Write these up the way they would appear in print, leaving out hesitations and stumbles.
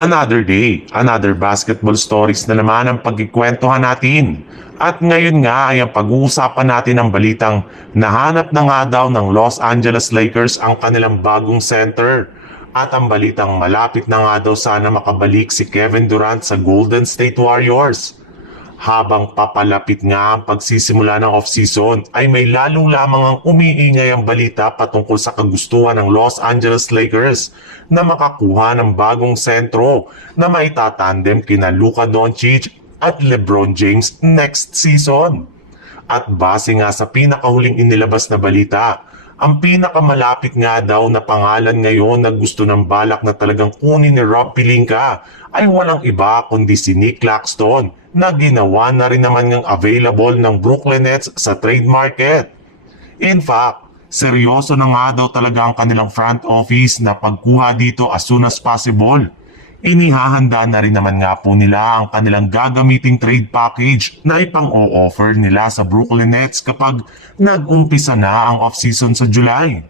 Another day, another basketball stories na naman ang pagkikwentuhan natin. At ngayon nga ay ang pag-uusapan natin ang balitang nahanap na nga daw ng Los Angeles Lakers ang kanilang bagong center. At ang balitang malapit na nga daw sana makabalik si Kevin Durant sa Golden State Warriors. Habang papalapit nga ang pagsisimula ng off-season ay may lalong lamang ang umiingay ang balita patungkol sa kagustuhan ng Los Angeles Lakers na makakuha ng bagong sentro na maitatandem kina Luka Doncic at LeBron James next season. At base nga sa pinakahuling inilabas na balita, ang pinakamalapit nga daw na pangalan ngayon na gusto ng balak na talagang kunin ni Rob Pelinka ay walang iba kundi si Nick Claxton na ginawa na rin naman ngang available ng Brooklyn Nets sa trade market. In fact, seryoso na nga daw talaga ang kanilang front office na pagkuha dito as soon as possible. Inihahanda na rin naman nga po nila ang kanilang gagamiting trade package na ipang-o-offer nila sa Brooklyn Nets kapag nag-umpisa na ang off-season sa July.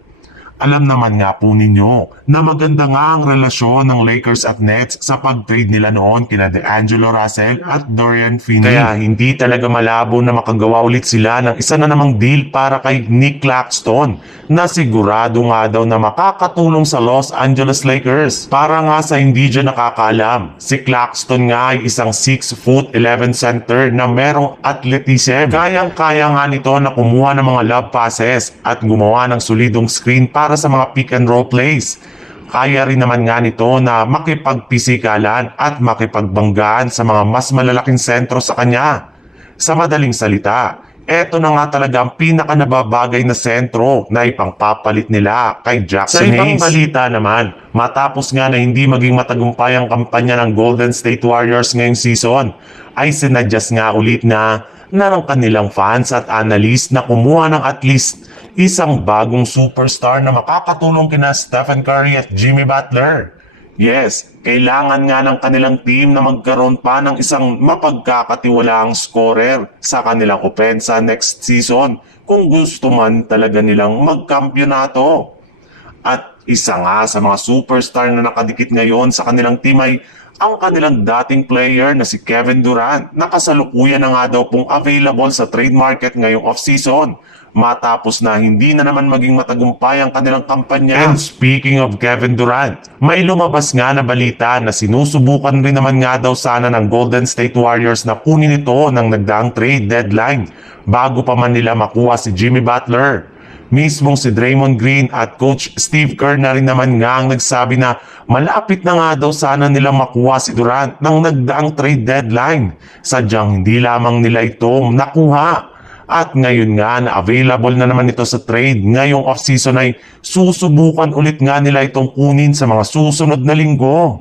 Alam naman nga po ninyo na maganda nga ang relasyon ng Lakers at Nets sa pag-trade nila noon kina D'Angelo Russell at Dorian Finney. Kaya hindi talaga malabo na makagawa ulit sila ng isa na namang deal para kay Nick Claxton na sigurado nga daw na makakatulong sa Los Angeles Lakers. Para nga sa hindi dyan nakakaalam, si Claxton nga ay isang 6'11" center na merong athleticism. Kayang-kaya nga nito na kumuha ng mga lob passes at gumawa ng solidong screen para sa mga pick and roll plays. Kaya rin naman nga nito na makipagpisikalan at makipagbanggaan sa mga mas malalaking sentro sa kanya. Sa madaling salita, eto na nga talaga ang pinakanababagay na sentro na ipangpapalit nila kay Jackson Hayes. Sa ibang balita naman, matapos nga na hindi maging matagumpay ang kampanya ng Golden State Warriors ngayong season, ay sinadyas nga ulit na ng kanilang fans at analyst na kumuha ng at least isang bagong superstar na makakatulong kina Stephen Curry at Jimmy Butler. Yes, kailangan nga ng kanilang team na magkaroon pa ng isang mapagkakatiwalaang scorer sa kanilang opensa next season kung gusto man talaga nilang magkampyonato. At isa nga sa mga superstar na nakadikit ngayon sa kanilang team ay ang kanilang dating player na si Kevin Durant na kasalukuyan na nga daw pong available sa trade market ngayong off-season matapos na hindi na naman maging matagumpay ang kanilang kampanya. And speaking of Kevin Durant, may lumabas nga na balita na sinusubukan rin naman nga daw sana ng Golden State Warriors na kunin ito ng nagdaang trade deadline bago pa man nila makuha si Jimmy Butler. Mismong si Draymond Green at Coach Steve Kerr na rin naman nga ang nagsabi na malapit na nga daw sana nila makuha si Durant ng nagdaang trade deadline. Sadyang hindi lamang nila ito nakuha. At ngayon nga na available na naman ito sa trade ngayong off-season ay susubukan ulit nga nila itong kunin sa mga susunod na linggo.